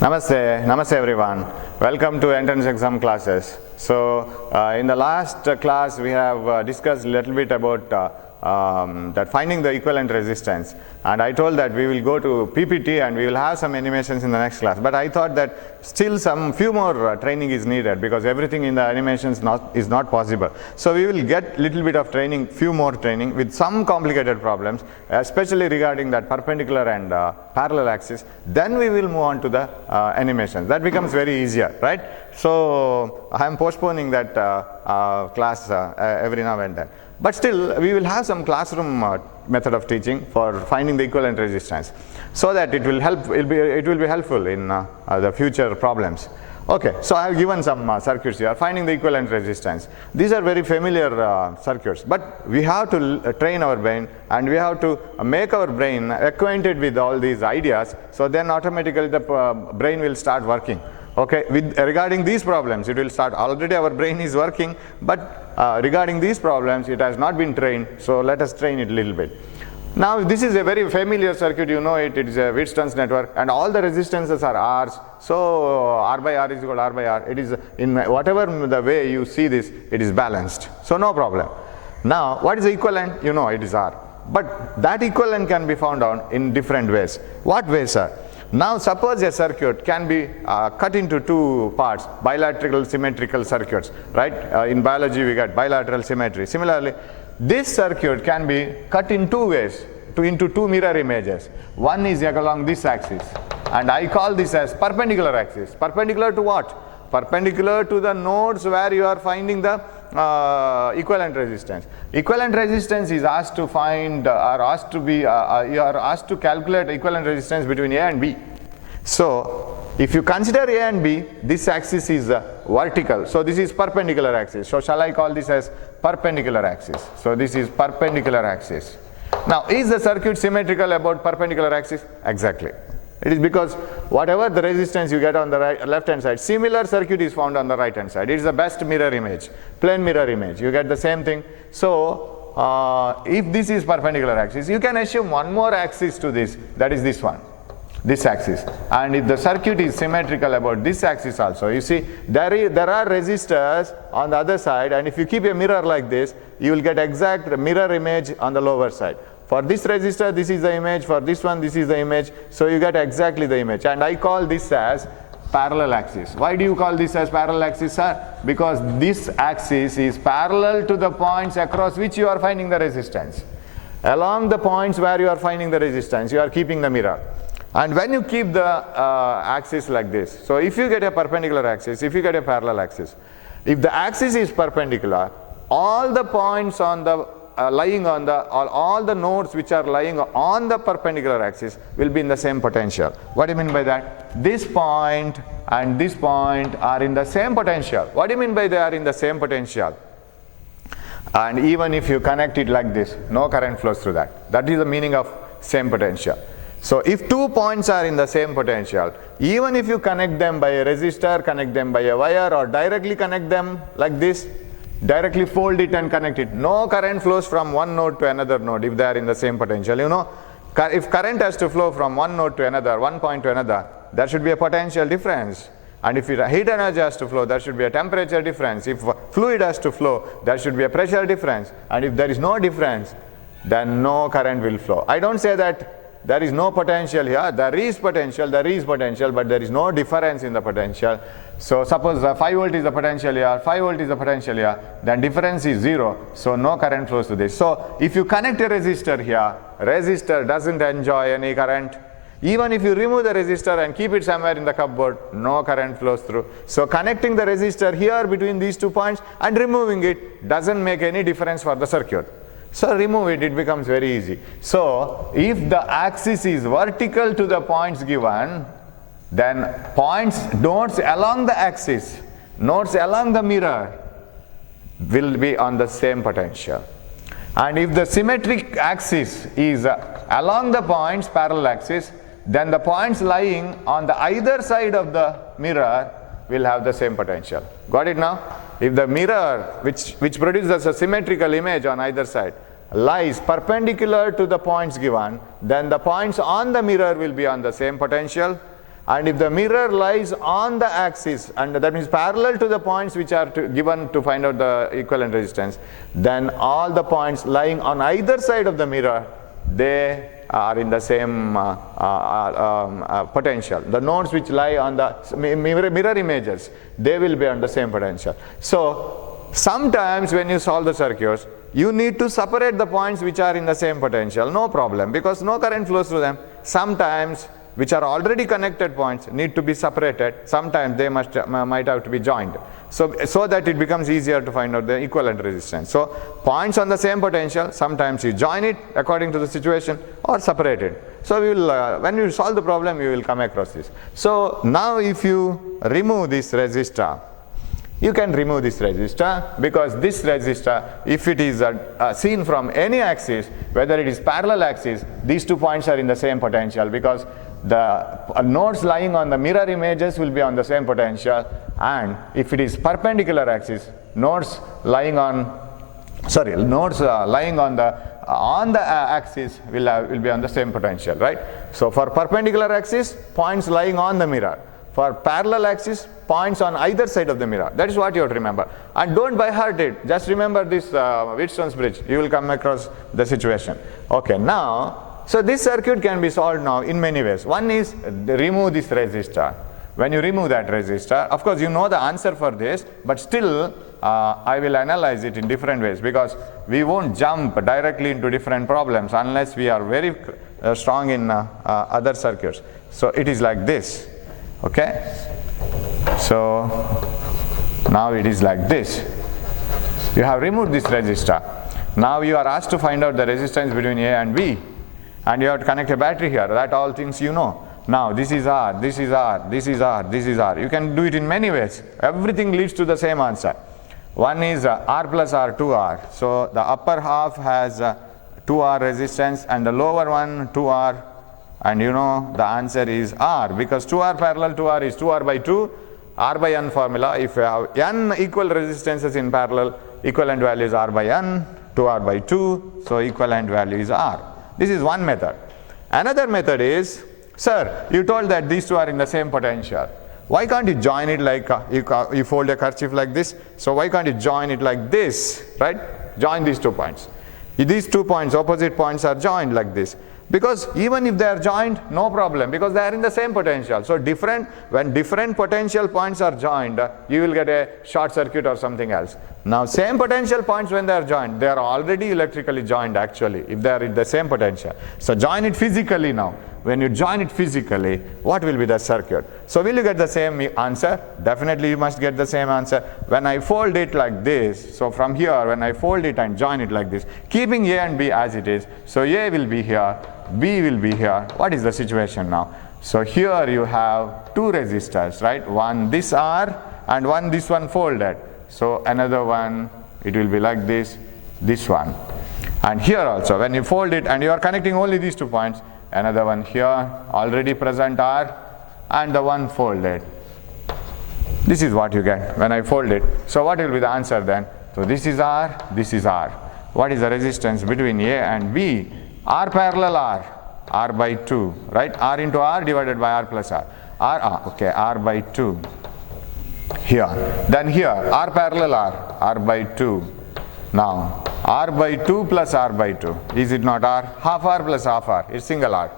Namaste everyone. Welcome to entrance exam classes. So in the last class we have discussed a little bit about that finding the equivalent resistance, and I told that we will go to PPT and we will have some animations in the next class, but I thought that still few more training is needed because everything in the animations is not possible. So we will get little bit of training, few more training with some complicated problems, especially regarding that perpendicular and parallel axis. Then we will move on to the animations. That becomes very easier, right? So I am postponing that class every now and then. But still, we will have some classroom method of teaching for finding the equivalent resistance, so that it will help. It will be helpful in the future problems. Okay, so I have given some circuits here, finding the equivalent resistance. These are very familiar circuits, but we have to train our brain and we have to make our brain acquainted with all these ideas, so then automatically the brain will start working. Okay, regarding these problems, it will start. Already our brain is working, but regarding these problems, it has not been trained, so let us train it a little bit. Now, this is a very familiar circuit, you know it is a Wheatstone's network, and all the resistances are R's, so R by R is equal to R by R. It is in whatever the way you see this, it is balanced, so no problem. Now, what is the equivalent? You know it is R, but that equivalent can be found out in different ways. What ways are? Now, suppose a circuit can be cut into two parts, bilateral symmetrical circuits, right? In biology we get bilateral symmetry. Similarly, this circuit can be cut in two ways, into two mirror images. One is along this axis, and I call this as perpendicular axis. Perpendicular to what? Perpendicular to the nodes where you are finding the equivalent resistance. Equivalent resistance is asked to find, or asked to be, you are asked to calculate equivalent resistance between A and B. So, if you consider A and B, this axis is vertical. So, this is perpendicular axis. So, shall I call this as perpendicular axis? So, this is perpendicular axis. Now, is the circuit symmetrical about perpendicular axis? Exactly. It is because whatever the resistance you get on the left hand side, similar circuit is found on the right hand side. It is the best mirror image, plane mirror image. You get the same thing. So, if this is perpendicular axis, you can assume one more axis to this, that is this one, this axis. And if the circuit is symmetrical about this axis also, you see there are resistors on the other side, and if you keep a mirror like this, you will get exact mirror image on the lower side. For this resistor, this is the image. For this one, this is the image. So you get exactly the image. And I call this as parallel axis. Why do you call this as parallel axis, sir? Because this axis is parallel to the points across which you are finding the resistance. Along the points where you are finding the resistance, you are keeping the mirror. And when you keep the axis like this, so if you get a perpendicular axis, if you get a parallel axis, if the axis is perpendicular, all the points on the lying on the, all the nodes which are lying on the perpendicular axis will be in the same potential. What do you mean by that? This point and this point are in the same potential. What do you mean by they are in the same potential? And even if you connect it like this, no current flows through that. That is the meaning of same potential. So if two points are in the same potential, even if you connect them by a resistor, connect them by a wire, or directly connect them like this, directly fold it and connect it, no current flows from one node to another node if they are in the same potential. You know, if current has to flow from one node to another, one point to another, there should be a potential difference. And if heat energy has to flow, there should be a temperature difference. If fluid has to flow, there should be a pressure difference. And if there is no difference, then no current will flow. I don't say that there is no potential here. There is potential, but there is no difference in the potential. So suppose 5 volt is the potential here, 5 volt is the potential here, then difference is 0, so no current flows to this. So if you connect a resistor here, resistor doesn't enjoy any current. Even if you remove the resistor and keep it somewhere in the cupboard, no current flows through. So connecting the resistor here between these 2 points and removing it doesn't make any difference for the circuit. So remove it, it becomes very easy. So if the axis is vertical to the points given, then nodes along the axis, nodes along the mirror will be on the same potential. And if the symmetric axis is along the points, parallel axis, then the points lying on the either side of the mirror will have the same potential. Got it now? If the mirror, which produces a symmetrical image on either side, lies perpendicular to the points given, then the points on the mirror will be on the same potential. And if the mirror lies on the axis, and that means parallel to the points which are given to find out the equivalent resistance, then all the points lying on either side of the mirror, they are in the same potential. The nodes which lie on the mirror images, they will be on the same potential. So sometimes when you solve the circuits, you need to separate the points which are in the same potential, no problem, because no current flows through them. Sometimes which are already connected points need to be separated. Sometimes they might have to be joined. So that it becomes easier to find out the equivalent resistance. So points on the same potential, sometimes you join it according to the situation or separate it. So we will, when you solve the problem, you will come across this. So now if you remove this resistor, you can remove this resistor, because this resistor, if it is seen from any axis, whether it is parallel axis, these 2 points are in the same potential, because the nodes lying on the mirror images will be on the same potential, and if it is perpendicular axis, nodes lying on the axis will be on the same potential, right? So for perpendicular axis, points lying on the mirror. For parallel axis, points on either side of the mirror. That is what you have to remember. And don't by heart it. Just remember this Wheatstone's bridge. You will come across the situation. Okay, now, so this circuit can be solved now in many ways. One is remove this resistor. When you remove that resistor, of course you know the answer for this, but still I will analyze it in different ways, because we won't jump directly into different problems unless we are very strong in other circuits. So it is like this. Okay, so now it is like this. You have removed this resistor. Now you are asked to find out the resistance between A and B, and you have to connect a battery here. That all things you know. Now this is R, this is R, this is R, this is R. You can do it in many ways. Everything leads to the same answer. One is R plus R, 2R. So the upper half has 2R resistance, and the lower one 2R. And you know the answer is R, because 2R parallel to R is 2R by 2, R by N formula. If you have N equal resistances in parallel, equivalent value is R by N, 2R by 2, so equivalent value is R. This is one method. Another method is, sir, you told that these two are in the same potential. Why can't you join it like, you fold a kerchief like this, so why can't you join it like this, right? Join these 2 points. These 2 points, opposite points, are joined like this. Because even if they are joined, no problem, because they are in the same potential. So when different potential points are joined, you will get a short circuit or something else. Now same potential points, when they are joined, they are already electrically joined actually, if they are in the same potential. So join it physically now. When you join it physically, what will be the circuit? So will you get the same answer? Definitely you must get the same answer. When I fold it like this, so from here, when I fold it and join it like this, keeping A and B as it is, so A will be here, B will be here. What is the situation now? So here you have 2 resistors, right? One this R and one this one folded. So another one, it will be like this one. And here also, when you fold it and you are connecting only these 2 points, another one here, already present R, and the one folded. This is what you get when I fold it. So what will be the answer then? So this is R, this is R. What is the resistance between A and B? R parallel R, R by 2, right? R into R divided by R plus R. R by 2. Here. Then here, R parallel R, R by 2. Now, R by 2 plus R by 2. Is it not R? Half R plus half R. It's single R.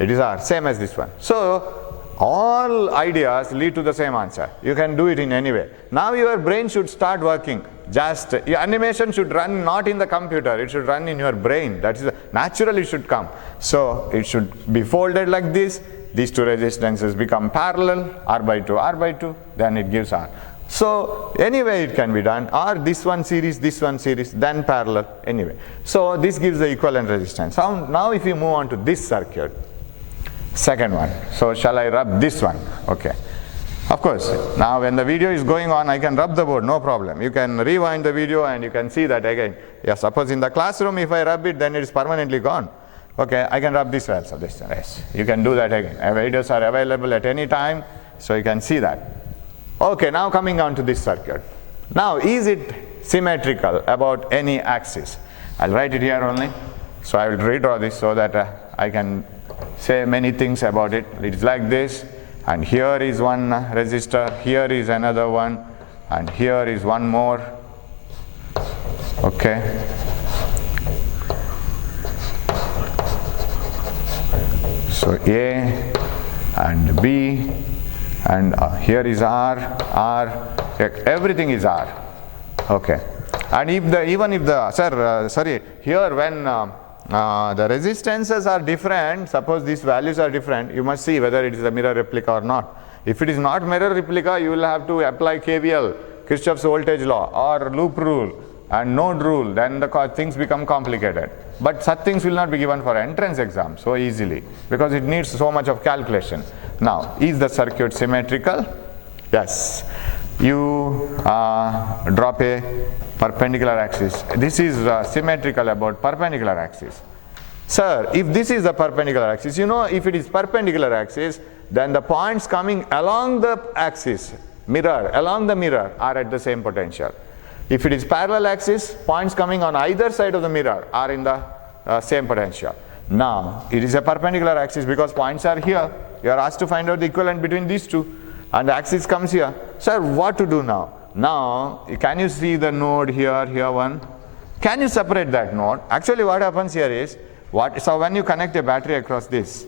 It is R, same as this one. So, all ideas lead to the same answer. You can do it in any way. Now your brain should start working. Just your animation should run not in the computer, it should run in your brain. That is naturally it should come. So it should be folded like this. These 2 resistances become parallel, R by 2, then it gives R. So anyway it can be done, or this one series, then parallel, anyway. So this gives the equivalent resistance. Now if you move on to this circuit, second one. So shall I rub this one? Okay. Of course, now when the video is going on, I can rub the board, no problem. You can rewind the video and you can see that again. Yeah, suppose in the classroom, if I rub it, then it is permanently gone. Okay, I can rub this also, this one, yes. You can do that again. Videos are available at any time, so you can see that. Okay, now coming on to this circuit. Now, is it symmetrical about any axis? I'll write it here only. So I will redraw this so that I can say many things about it. It is like this, and here is one resistor, here is another one, and here is one more. Okay. So A and B, and here is R, everything is R. Okay. And if the, even if the, sorry, here when the resistances are different, suppose these values are different, you must see whether it is a mirror replica or not. If it is not mirror replica, you will have to apply KVL, Kirchhoff's voltage law, or loop rule and node rule, then the things become complicated. But such things will not be given for entrance exam so easily, because it needs so much of calculation. Now, is the circuit symmetrical? Yes. You drop a perpendicular axis. This is symmetrical about perpendicular axis. Sir, if this is the perpendicular axis, you know, if it is perpendicular axis, then the points coming along the axis, along the mirror are at the same potential. If it is parallel axis, points coming on either side of the mirror are in the same potential. Now, it is a perpendicular axis because points are here. You are asked to find out the equivalent between these two, and the axis comes here. Sir, what to do now? Now, can you see the node here, here one? Can you separate that node? Actually, what happens here is, so when you connect a battery across this,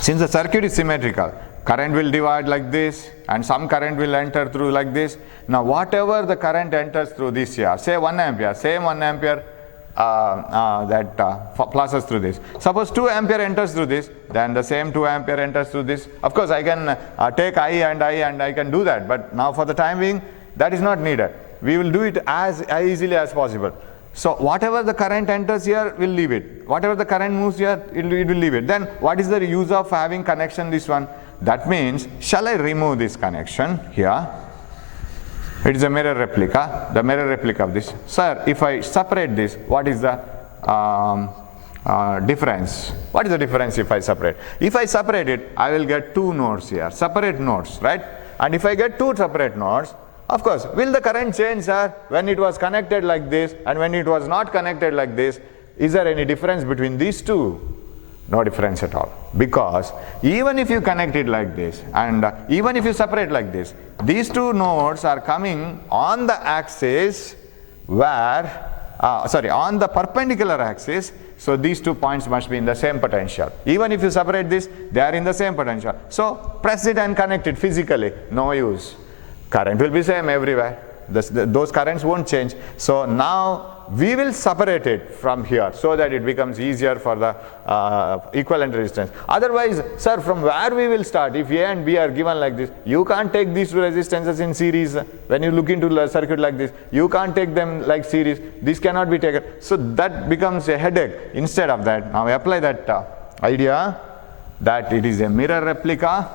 since the circuit is symmetrical, current will divide like this, and some current will enter through like this. Now, whatever the current enters through this here, say 1 ampere, same 1 ampere passes through this. Suppose 2 ampere enters through this, then the same 2 ampere enters through this. Of course, I can take I and I can do that, but now for the time being, that is not needed. We will do it as easily as possible. So whatever the current enters here, we'll leave it. Whatever the current moves here, it will leave it. Then what is the use of having connection this one? That means, shall I remove this connection here? It is a mirror replica, the mirror replica of this. Sir, if I separate this, what is the difference? What is the difference if I separate? If I separate it, I will get 2 nodes here, separate nodes, right? And if I get 2 separate nodes, of course, will the current change, sir, when it was connected like this and when it was not connected like this? Is there any difference between these two? No difference at all, because even if you connect it like this and even if you separate like this, these 2 nodes are coming on the axis where, on the perpendicular axis, so these 2 points must be in the same potential. Even if you separate this, they are in the same potential. So press it and connect it physically, no use. Current will be same everywhere. Those currents won't change. So now we will separate it from here so that it becomes easier for the equivalent resistance. Otherwise, sir, from where we will start? If A and B are given like this, you can't take these 2 resistances in series. When you look into a circuit like this, you can't take them like series. This cannot be taken. So that becomes a headache. Instead of that, now we apply that idea that it is a mirror replica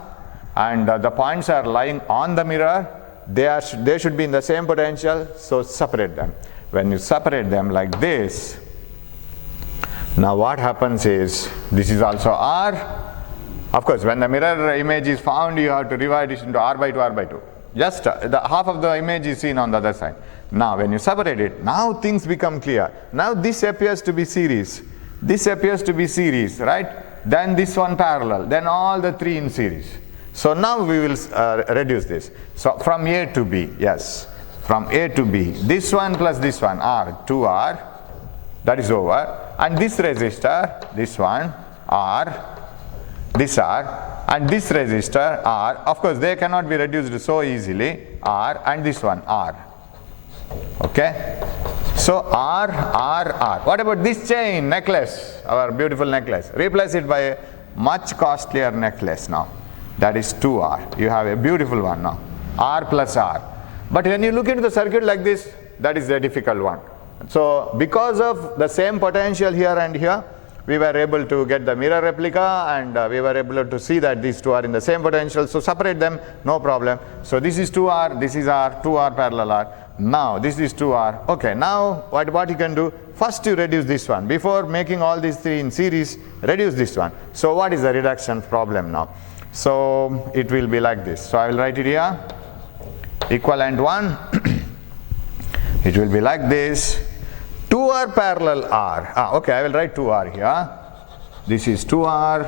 and the points are lying on the mirror. They should be in the same potential, so separate them. When you separate them like this, now what happens is, this is also R. Of course, when the mirror image is found, you have to divide it into R by 2, R by 2. Just the half of the image is seen on the other side. Now when you separate it, now things become clear. Now this appears to be series. This appears to be series, right? Then this one parallel, then all the 3 in series. So now we will reduce this. So from A to B, yes. From A to B, this one plus this one, R, 2R, that is over. And this resistor, this one, R, this R, and this resistor, R. Of course, they cannot be reduced so easily, R, and this one, R. Okay? So R, R, R. What about this chain, necklace, our beautiful necklace? Replace it by a much costlier necklace now. That is 2R. You have a beautiful one now, R plus R. But when you look into the circuit like this, that is a difficult one. So because of the same potential here and here, we were able to get the mirror replica, and we were able to see that these 2 are in the same potential. So separate them, no problem. So this is 2R, this is R, 2R parallel R. Now this is 2R. Okay, now what you can do, first you reduce this one. Before making all these 3 in series, reduce this one. So what is the reduction problem now? So it will be like this. So I will write it here. Equivalent 1. It will be like this. 2R parallel R. Okay, I will write 2R here. This is 2R.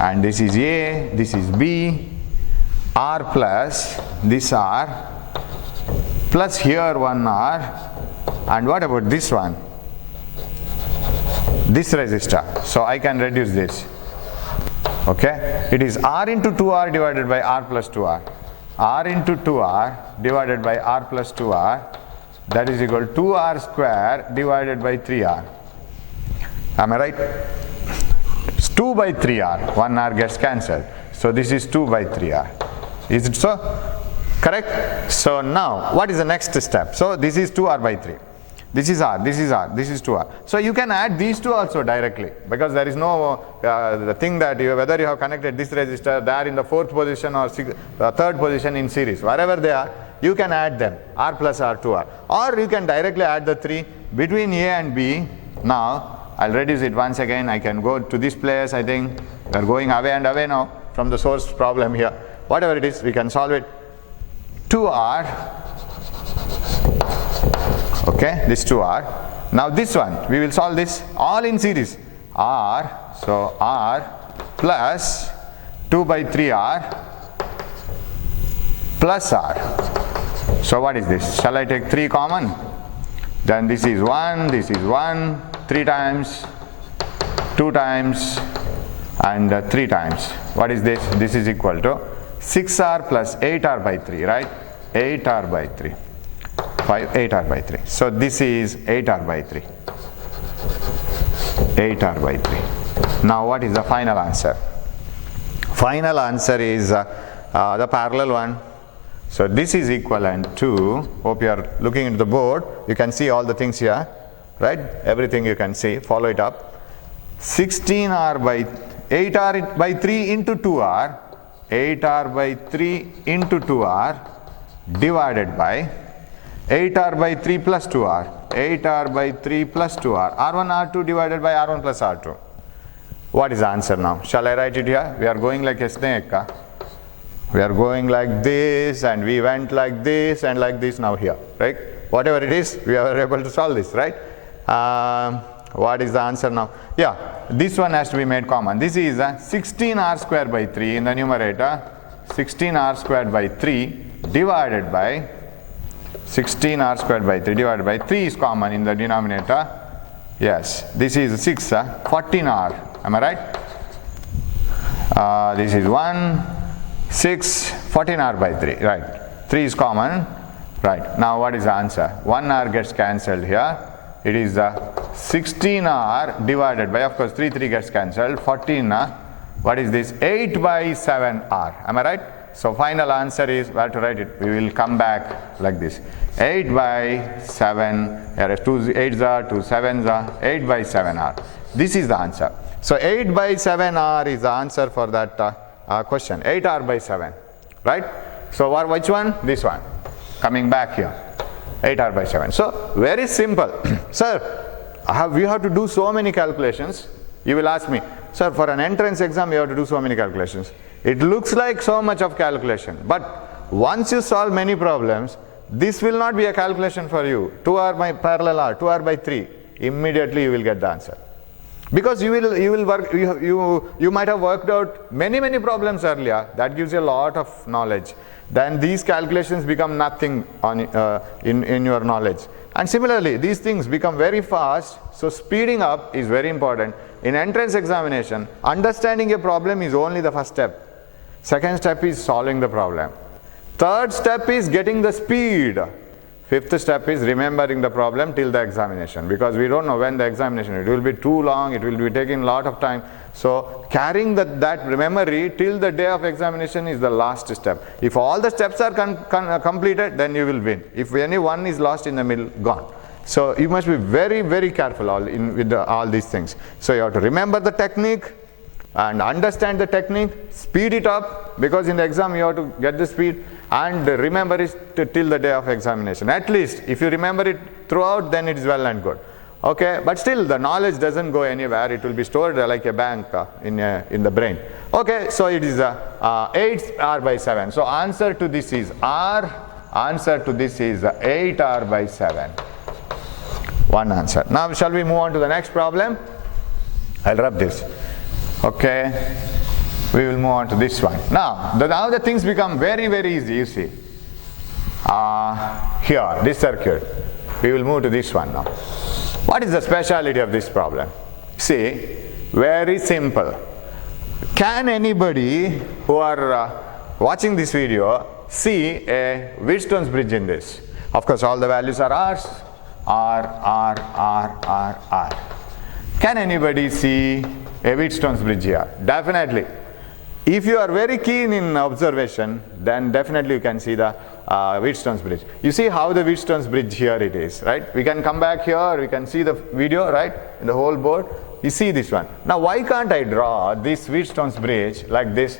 and this is A, this is B, R plus this R, plus here one R, and what about this one? This resistor. So I can reduce this. Okay, it is R into 2R divided by R plus 2R. R into 2R divided by R plus 2R, that is equal to 2R square divided by 3R. Am I right? It's 2 by 3R. 1R gets cancelled. So this is 2 by 3R. Is it so? Correct? So now, what is the next step? So this is 2R by 3. This is R, this is R, this is 2R. So you can add these two also directly, because there is no the thing that whether you have connected this resistor, they are in the 4th position or 3rd position in series. Wherever they are, you can add them, R plus R, 2R. Or you can directly add the 3 between A and B. Now, I'll reduce it once again. I can go to this place, I think. We are going away and away now from the source problem here. Whatever it is, we can solve it. 2R. Okay, this 2R. Now this one, we will solve this all in series. R, so R plus 2 by 3R plus R. So what is this? Shall I take 3 common? Then this is 1, 3 times, 2 times, and 3 times. What is this? This is equal to 6R plus 8R by 3, right? 8R by 3. 8R by 3. So this is 8R by 3. 8R by 3. Now what is the final answer? Final answer is the parallel one. So this is equivalent to, hope you are looking into the board, you can see all the things here, right? Everything you can see, follow it up. 16R by 8R by 3 into 2R, 8R by 3 into 2R divided by 8R by 3 plus 2R, 8R by 3 plus 2R, R1 R2 divided by R1 plus R2. What is the answer now? Shall I write it here? We are going like a snake. We are going like this, and we went like this and like this now here, right? Whatever it is, we are able to solve this, right? What is the answer now? Yeah, this one has to be made common. This is 16R squared by 3 in the numerator, 16R squared by 3 divided by 16R squared by 3 divided by 3 is common in the denominator. Yes, this is 6, 14R, am I right? This is 1, 6, 14R by 3, right? 3 is common, right? Now what is the answer? 1R gets cancelled here. It is 16R divided by, of course, 3 gets cancelled, 14, what is this? 8 by 7R, am I right? So final answer is, where to write it? We will come back like this. 8 by 7, here are 2 8s are, 2 7s are, 8 by 7R. This is the answer. So 8 by 7R is the answer for that question. 8R by 7, right? So which one? This one. Coming back here. 8R by 7. So very simple. Sir, we have to do so many calculations. You will ask me, sir, for an entrance exam you have to do so many calculations. It looks like so much of calculation, but once you solve many problems, this will not be a calculation for you. 2R by parallel R, 2R by 3, immediately you will get the answer. Because you might have worked out many problems earlier. That gives you a lot of knowledge. Then these calculations become nothing in your knowledge. And similarly, these things become very fast, so speeding up is very important. In entrance examination, understanding a problem is only the first step. Second step is solving the problem. Third step is getting the speed. Fifth step is remembering the problem till the examination, because we don't know when the examination is. It will be too long, it will be taking a lot of time. So carrying that memory till the day of examination is the last step. If all the steps are completed, then you will win. If any one is lost in the middle, gone. So you must be very careful with all these things. So you have to remember the technique and understand the technique, speed it up, because in the exam you have to get the speed, and remember it till the day of examination. At least if you remember it throughout, then it is well and good. Okay, but still the knowledge doesn't go anywhere. It will be stored like a bank in the brain. Okay, so it is 8R by 7. So answer to this is R. Answer to this is 8R by 7. One answer. Now shall we move on to the next problem? I'll rub this. Okay, we will move on to this one. Now the things become very, very easy, you see. Here, this circuit, we will move to this one now. What is the speciality of this problem? See, very simple. Can anybody who are watching this video see a Wheatstone's bridge in this? Of course, all the values are R's. R. Can anybody see a Wheatstone's bridge here? Definitely. If you are very keen in observation, then definitely you can see the Wheatstone's bridge. You see how the Wheatstone's bridge here it is, right? We can come back here, we can see the video, right? In the whole board, you see this one. Now why can't I draw this Wheatstone's bridge like this?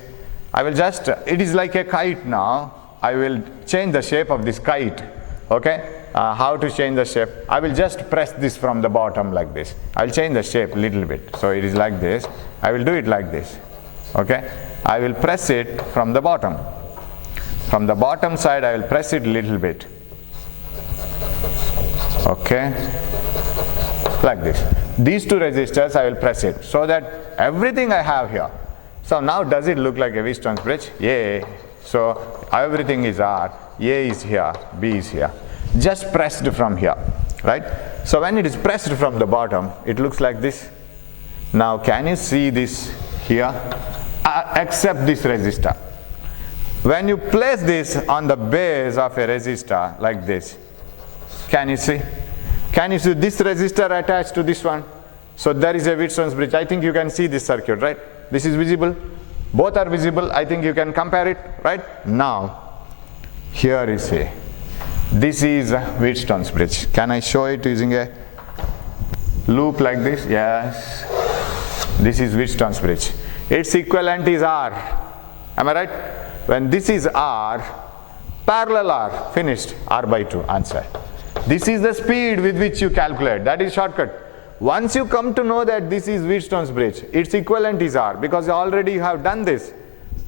I will just, it is like a kite now. I will change the shape of this kite, okay? How to change the shape? I will just press this from the bottom like this. I will change the shape a little bit. So it is like this. I will do it like this, okay? I will press it from the bottom. From the bottom side, I will press it a little bit. Okay? Like this. These two resistors, I will press it so that everything I have here. So now does it look like a Wheatstone's bridge? Yeah. So everything is R. A is here, B is here. Just pressed from here, right? So when it is pressed from the bottom, it looks like this. Now can you see this here? Except this resistor. When you place this on the base of a resistor like this, can you see? Can you see this resistor attached to this one? So there is a Wheatstone's bridge. I think you can see this circuit, right? This is visible. Both are visible. I think you can compare it, right? Now, here is a, this is a Wheatstone's bridge. Can I show it using a loop like this? Yes. This is Wheatstone's bridge. Its equivalent is R. Am I right? When this is R, parallel R, finished, R by 2, answer. This is the speed with which you calculate. That is shortcut. Once you come to know that this is Wheatstone's bridge, its equivalent is R, because already you have done this.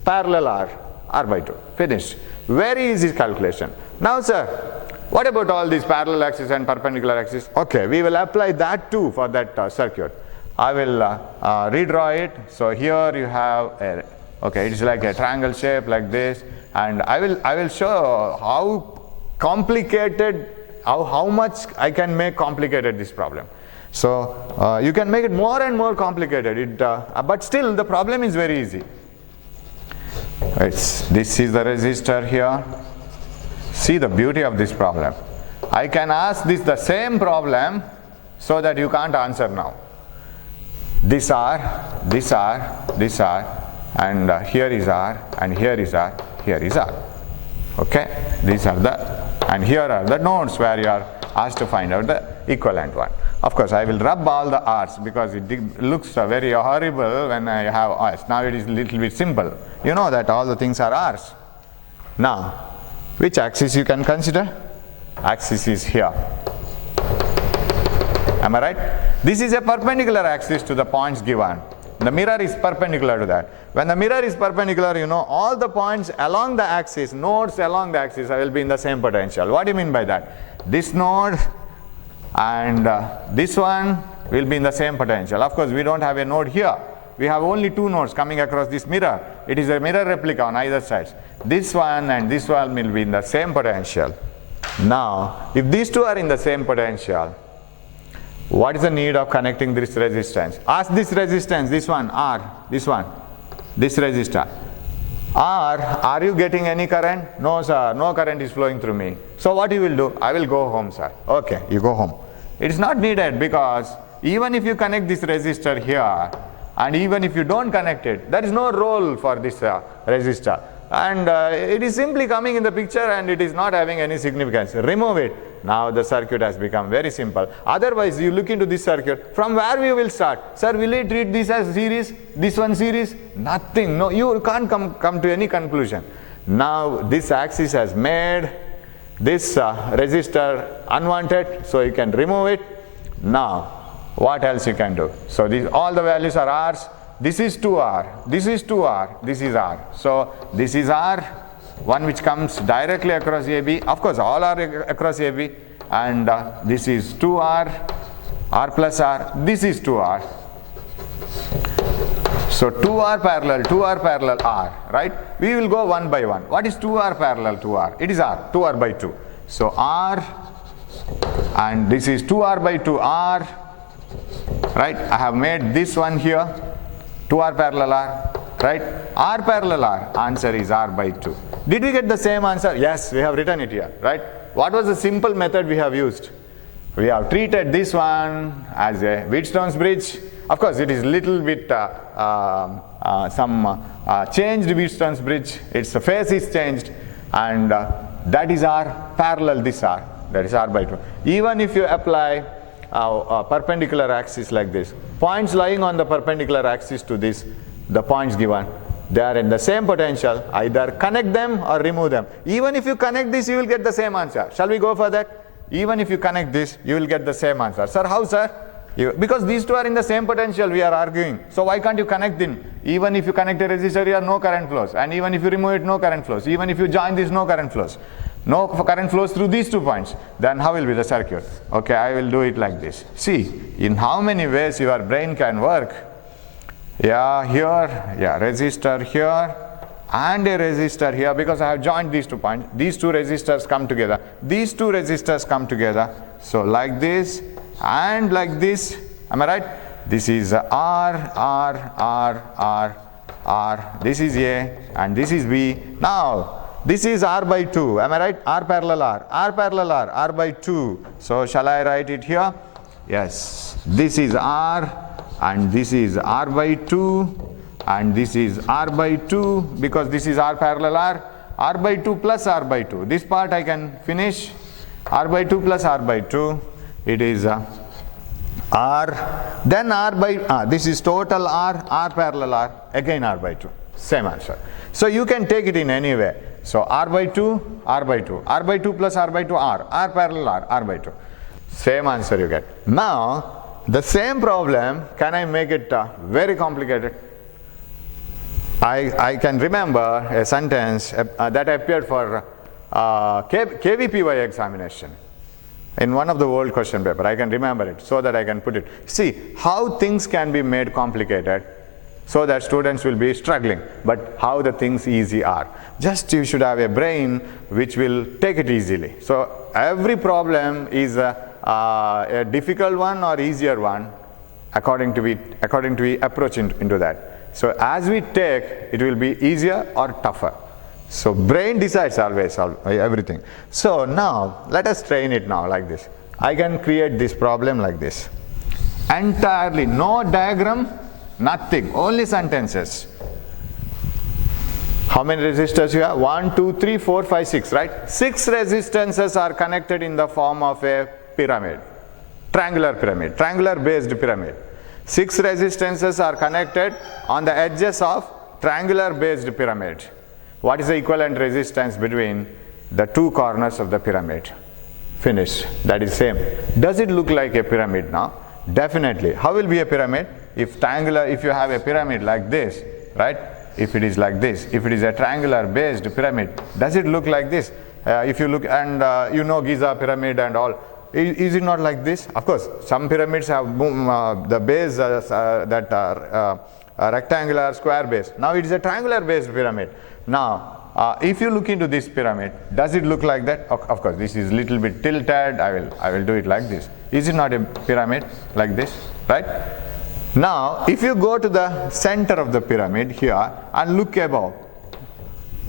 Parallel R, R by 2, finished. Very easy calculation. Now sir, what about all these parallel axis and perpendicular axis? Okay, we will apply that too for that circuit. I will redraw it. So here you have a, okay, it is like a triangle shape like this, and I will show how complicated, how much I can make complicated this problem. So you can make it more and more complicated, but still the problem is very easy. This is the resistor here. See the beauty of this problem. I can ask this the same problem so that you can't answer now. This R, this R, this R, and here is R, and here is R, here is R. Okay, these are the, and here are the nodes where you are asked to find out the equivalent one. Of course, I will rub all the R's because it looks very horrible when I have R's. Now it is a little bit simple. You know that all the things are R's. Now, which axis you can consider? Axis is here. Am I right? This is a perpendicular axis to the points given. The mirror is perpendicular to that. When the mirror is perpendicular, you know all the points along the axis, nodes along the axis will be in the same potential. What do you mean by that? This node and this one will be in the same potential. Of course, we don't have a node here. We have only two nodes coming across this mirror. It is a mirror replica on either side. This one and this one will be in the same potential. Now, if these two are in the same potential, what is the need of connecting this resistance? Ask this resistance, this one, R, this one, this resistor. R, are you getting any current? No sir, no current is flowing through me. So what you will do? I will go home sir. Okay, you go home. It is not needed because even if you connect this resistor here and even if you don't connect it, there is no role for this resistor. And it is simply coming in the picture and it is not having any significance. Remove it. Now the circuit has become very simple. Otherwise, you look into this circuit, from where we will start? Sir, will you treat this as series, this one series? Nothing. No, you can't come to any conclusion. Now this axis has made this resistor unwanted, so you can remove it. Now, what else you can do? So all the values are R's. This is 2R, this is 2R, this is R. So this is R, one which comes directly across AB. Of course, all are across AB. And this is 2R, R plus R, this is 2R. So 2R parallel R, right? We will go one by one. What is 2R parallel to R? It is R, 2R by 2. So R, and this is 2R by 2 R, right? I have made this one here, 2R parallel R, right? R parallel R, answer is R by 2. Did we get the same answer? Yes, we have written it here, right? What was the simple method we have used? We have treated this one as a Wheatstone's bridge. Of course, it is little bit changed Wheatstone's bridge. Its phase is changed, and that is R parallel this R. That is R by 2. Even if you apply a perpendicular axis like this, points lying on the perpendicular axis to this, the points given, they are in the same potential. Either connect them or remove them. Even if you connect this, you will get the same answer. Shall we go for that? Even if you connect this, you will get the same answer. Sir, how, sir? Because these two are in the same potential, we are arguing. So why can't you connect them? Even if you connect a resistor here, no current flows. And even if you remove it, no current flows. Even if you join this, no current flows. No current flows through these 2 points. Then how will be the circuit? Okay, I will do it like this. See, in how many ways your brain can work. Yeah, here, yeah, resistor here, and a resistor here, because I have joined these 2 points. These 2 resistors come together. These 2 resistors come together. So like this and like this. Am I right? This is R, R, R, R, R. This is A and this is B. Now this is R by 2. Am I right? R parallel R, R parallel R, R by 2. So shall I write it here? Yes. This is R and this is R by 2. And this is R by 2, because this is R parallel R, R by 2 plus R by 2. This part I can finish. R by 2 plus R by 2, it is R, then R by, this is total R, R parallel R, again R by 2, same answer. So you can take it in any way. So R by 2, R by 2, R by 2 plus R by 2, R, R parallel R, R by 2. Same answer you get. Now, the same problem, can I make it very complicated? I can remember a sentence that appeared for KVPY examination in one of the old question paper. I can remember it so that I can put it. See how things can be made complicated so that students will be struggling, but how the things easy are. Just you should have a brain which will take it easily. So every problem is a difficult one or easier one according to we approach into that. So as we take, it will be easier or tougher. So brain decides always everything. So now let us train it now like this. I can create this problem like this. Entirely no diagram, nothing, only sentences. How many resistors you have? 1, 2, 3, 4, 5, 6, right? 6 resistances are connected in the form of a pyramid, triangular based pyramid. 6 resistances are connected on the edges of triangular based pyramid. What is the equivalent resistance between the 2 corners of the pyramid? Finished. That is same. Does it look like a pyramid now? Definitely. How will be a pyramid? If you have a pyramid like this, right? If it is like this, if it is a triangular based pyramid, does it look like this? If you look and you know Giza pyramid and all, is it not like this? Of course, some pyramids have the base that are rectangular, square base. Now it is a triangular based pyramid. Now, if you look into this pyramid, does it look like that? Of course, this is little bit tilted. I will do it like this. Is it not a pyramid like this, right? Now, if you go to the center of the pyramid here and look above,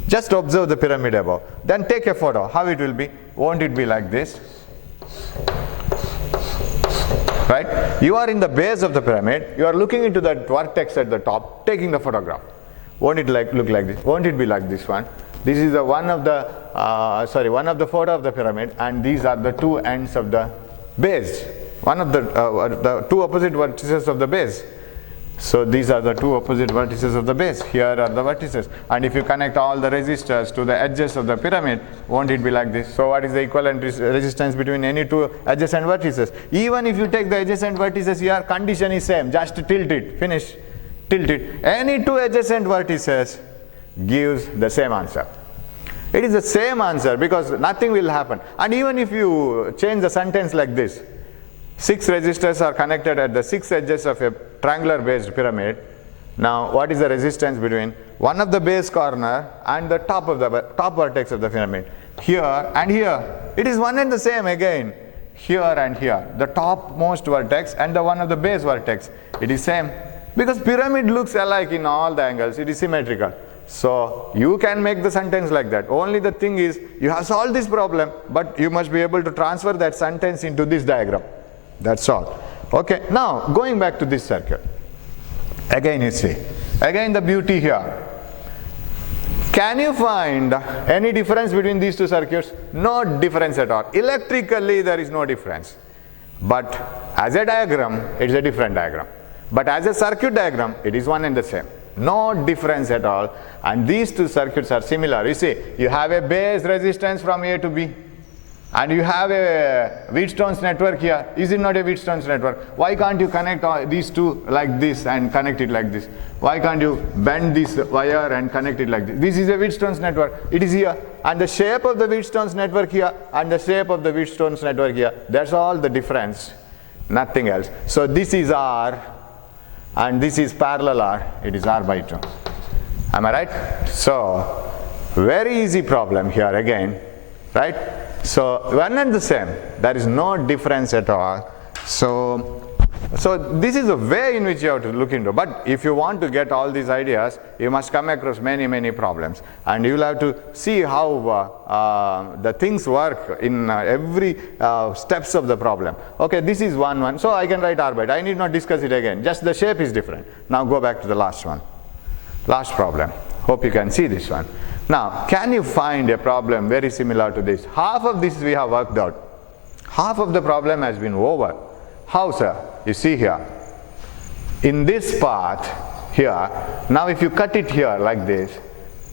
just observe the pyramid above. Then take a photo. How it will be? Won't it be like this? Right? You are in the base of the pyramid, you are looking into that vertex at the top, taking the photograph. Won't it look like this? Won't it be like this one? This is one of the photo of the pyramid, and these are the 2 ends of the base. One of the 2 opposite vertices of the base. So these are the 2 opposite vertices of the base. Here are the vertices. And if you connect all the resistors to the edges of the pyramid, won't it be like this? So what is the equivalent resistance between any 2 adjacent vertices? Even if you take the adjacent vertices here, condition is same. Just tilt it. Finish. Tilt it. Any 2 adjacent vertices gives the same answer. It is the same answer because nothing will happen. And even if you change the sentence like this, 6 resistors are connected at the 6 edges of a triangular based pyramid. Now what is the resistance between one of the base corner and the top vertex of the pyramid? Here and here. It is one and the same again. Here and here. The topmost vertex and the one of the base vertex. It is same. Because pyramid looks alike in all the angles. It is symmetrical. So you can make the sentence like that. Only the thing is, you have solved this problem, but you must be able to transfer that sentence into this diagram. That's all. Okay, now going back to this circuit. Again you see, again the beauty here. Can you find any difference between these two circuits? No difference at all. Electrically there is no difference. But as a diagram, it is a different diagram. But as a circuit diagram, it is one and the same. No difference at all. And these two circuits are similar. You see, you have a base resistance from A to B. And you have a Wheatstone's network here. Is it not a Wheatstone's network? Why can't you connect these two like this and connect it like this? Why can't you bend this wire and connect it like this? This is a Wheatstone's network. It is here. And the shape of the Wheatstone's network here and the shape of the Wheatstone's network here, that's all the difference. Nothing else. So this is R and this is parallel R. It is R by 2. Am I right? So very easy problem here again, right? So one and the same. There is no difference at all. So this is a way in which you have to look into. But if you want to get all these ideas, you must come across many problems. And you will have to see how the things work in every steps of the problem. Okay, this is one. So I can write R by 2. I need not discuss it again. Just the shape is different. Now go back to the last one. Last problem. Hope you can see this one. Now, can you find a problem very similar to this? Half of this we have worked out. Half of the problem has been over. How, sir? You see here. In this part here, now if you cut it here like this,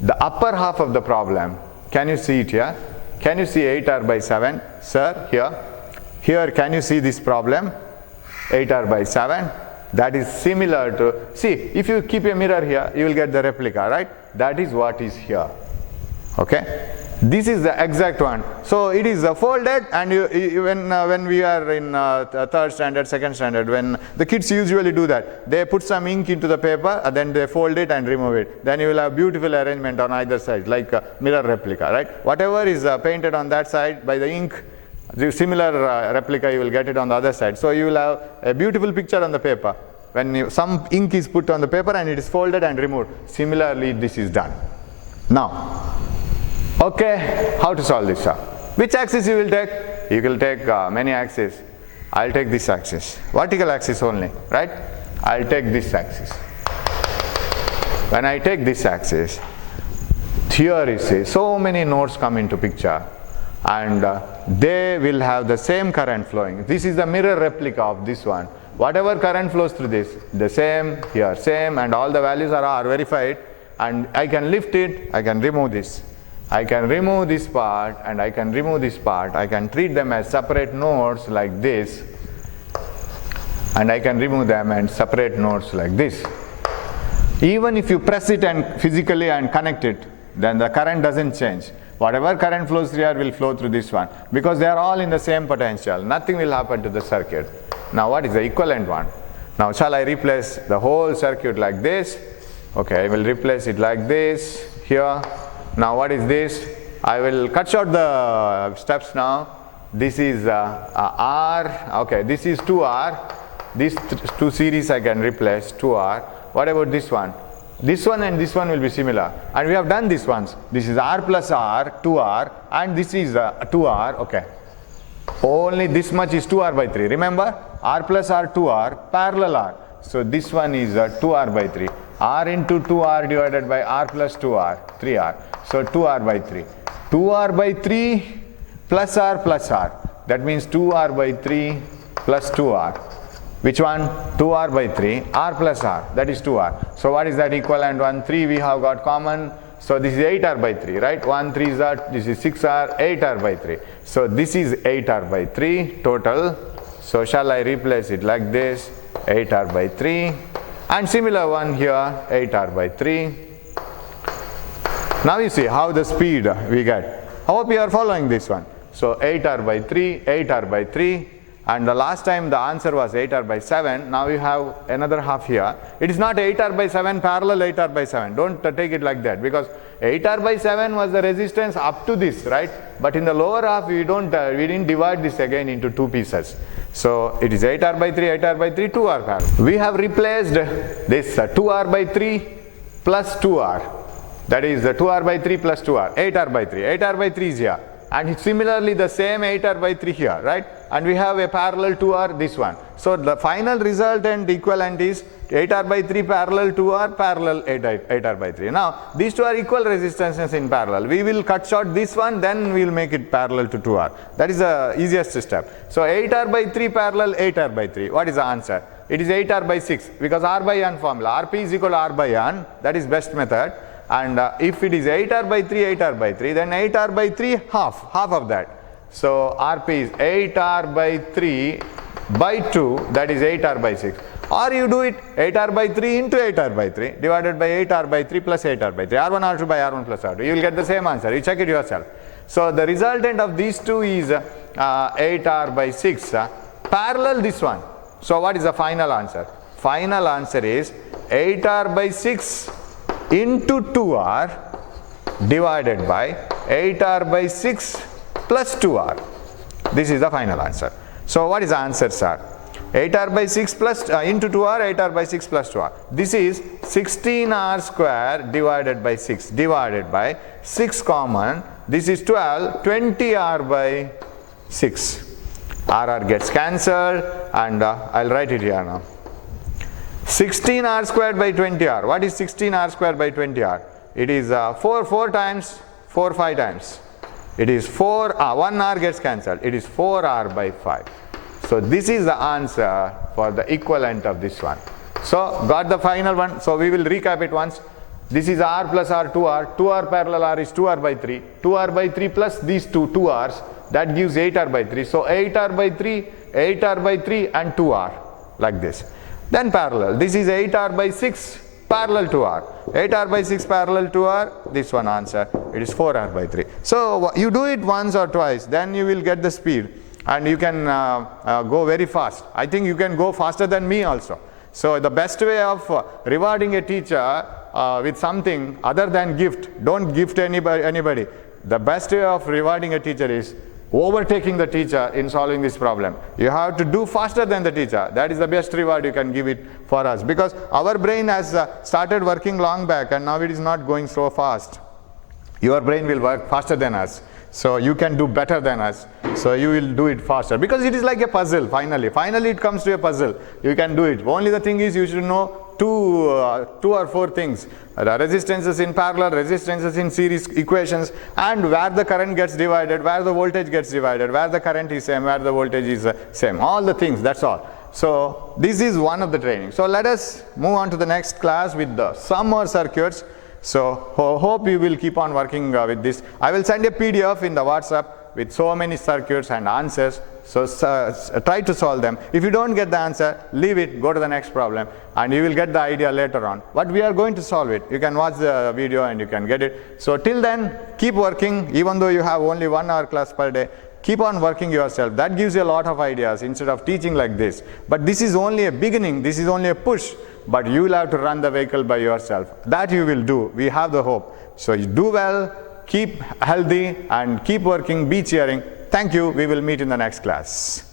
the upper half of the problem, can you see it here? Can you see 8R by 7? Sir, here. Here, can you see this problem? 8R by 7. That is similar to, see, if you keep a mirror here, you will get the replica, right? That is what is here. Okay? This is the exact one. So it is folded, and when we are in third standard, second standard, when the kids usually do that, they put some ink into the paper, and then they fold it and remove it. Then you will have beautiful arrangement on either side, like a mirror replica, right? Whatever is painted on that side by the ink, the similar replica you will get it on the other side. So you will have a beautiful picture on the paper. When some ink is put on the paper and it is folded and removed. Similarly, this is done. Now, okay, how to solve this? Which axis you will take? You will take many axes. I'll take this axis. Vertical axis only, right? I'll take this axis. When I take this axis, here you see, so many nodes come into picture. And they will have the same current flowing. This is the mirror replica of this one. Whatever current flows through this, the same here, same, and all the values are verified. And I can lift it, I can remove this. I can remove this part and I can remove this part. I can treat them as separate nodes like this. And I can remove them and separate nodes like this. Even if you press it and physically and connect it, then the current doesn't change. Whatever current flows through here will flow through this one, because they are all in the same potential. Nothing will happen to the circuit. Now what is the equivalent one? Now shall I replace the whole circuit like this? Okay, I will replace it like this here. Now what is this? I will cut short the steps now. This is R. Okay, this is 2R. These two series I can replace, 2R. What about this one? This one and this one will be similar, and we have done these ones. This is R plus R, 2R, and this is 2R, okay. Only this much is 2R by 3. Remember, R plus R, 2R, parallel R. So this one is 2R by 3. R into 2R divided by R plus 2R, 3R. So 2R by 3. 2R by 3 plus R plus R. That means 2R by 3 plus 2R. Which one? 2R by 3, R plus R, that is 2R. So what is that equivalent one? 3 we have got common. So this is 8R by 3, right? 1, 3 is R, this is 6R, 8R by 3. So this is 8R by 3 total. So shall I replace it like this? 8R by 3. And similar one here, 8R by 3. Now you see how the speed we get. I hope you are following this one. So 8R by 3, 8R by 3. and the last time the answer was 8R by 7. Now you have another half here. It is not 8R by 7 parallel 8R by 7. Don't take it like that, because 8R by 7 was the resistance up to this, right? But in the lower half we didn't divide this again into two pieces. So it is 8R by 3, 8R by 3, 2R parallel. We have replaced this 2R by 3 plus 2R. That is 2R by 3 plus 2R, 8R by 3. 8R by 3 is here. And similarly the same 8R by 3 here, right? And we have a parallel 2R, this one. So the final resultant equivalent is 8R by 3 parallel 2R parallel 8R by 3. Now these two are equal resistances in parallel. We will cut short this one, then we will make it parallel to 2R. That is the easiest step. So 8R by 3 parallel 8R by 3. What is the answer? It is 8R by 6, because R by N formula. Rp is equal to R by N. That is best method. And if it is 8R by 3, 8R by 3, then 8R by 3 half of that. So Rp is 8R by 3 by 2, that is 8R by 6. Or you do it 8R by 3 into 8R by 3 divided by 8R by 3 plus 8R by 3, R1 R2 by R1 plus R2. You will get the same answer. You check it yourself. So the resultant of these two is 8R by 6 parallel this one. So what is the final answer? Final answer is 8R by 6 into 2R divided by 8R by 6 plus 2R. This is the final answer. So what is the answer, sir? 8R by 6 plus into 2R, 8R by 6 plus 2R. This is 16R square divided by 6 divided by 6 common. This is 12, 20R by 6. RR gets cancelled, and I'll write it here now. 16R squared by 20R. What is 16R squared by 20R? It is 4 times, 4 5 times. It is 1R gets cancelled. It is 4R by 5. So this is the answer for the equivalent of this one. So got the final one. So we will recap it once. This is R plus R, 2R. 2R parallel R is 2R by 3. 2R by 3 plus these two 2Rs. That gives 8R by 3. So 8R by 3, 8R by 3 and 2R, like this. Then parallel. This is 8R by 6 parallel to R. 8R by 6 parallel to R. This one answer. It is 4R by 3. So you do it once or twice, then you will get the speed. And you can go very fast. I think you can go faster than me also. So the best way of rewarding a teacher with something other than gift, don't gift anybody. The best way of rewarding a teacher is overtaking the teacher in solving this problem. You have to do faster than the teacher. That is the best reward you can give it for us, because our brain has started working long back and now it is not going so fast. Your brain will work faster than us. So you can do better than us. So you will do it faster, because it is like a puzzle. Finally it comes to a puzzle. You can do it. Only the thing is you should know two or four things: the resistances in parallel, resistances in series equations, and where the current gets divided, where the voltage gets divided, where the current is same, where the voltage is same. All the things. That's all. So this is one of the training. So let us move on to the next class with some more circuits. So hope you will keep on working with this. I will send a PDF in the WhatsApp with so many circuits and answers. So try to solve them. If you don't get the answer, leave it, go to the next problem, and you will get the idea later on. But we are going to solve it. You can watch the video and you can get it. So till then, keep working. Even though you have only 1 hour class per day, keep on working yourself. That gives you a lot of ideas instead of teaching like this. But this is only a beginning. This is only a push. But you will have to run the vehicle by yourself. That you will do. We have the hope. So you do well, keep healthy, and keep working, be cheering. Thank you. We will meet in the next class.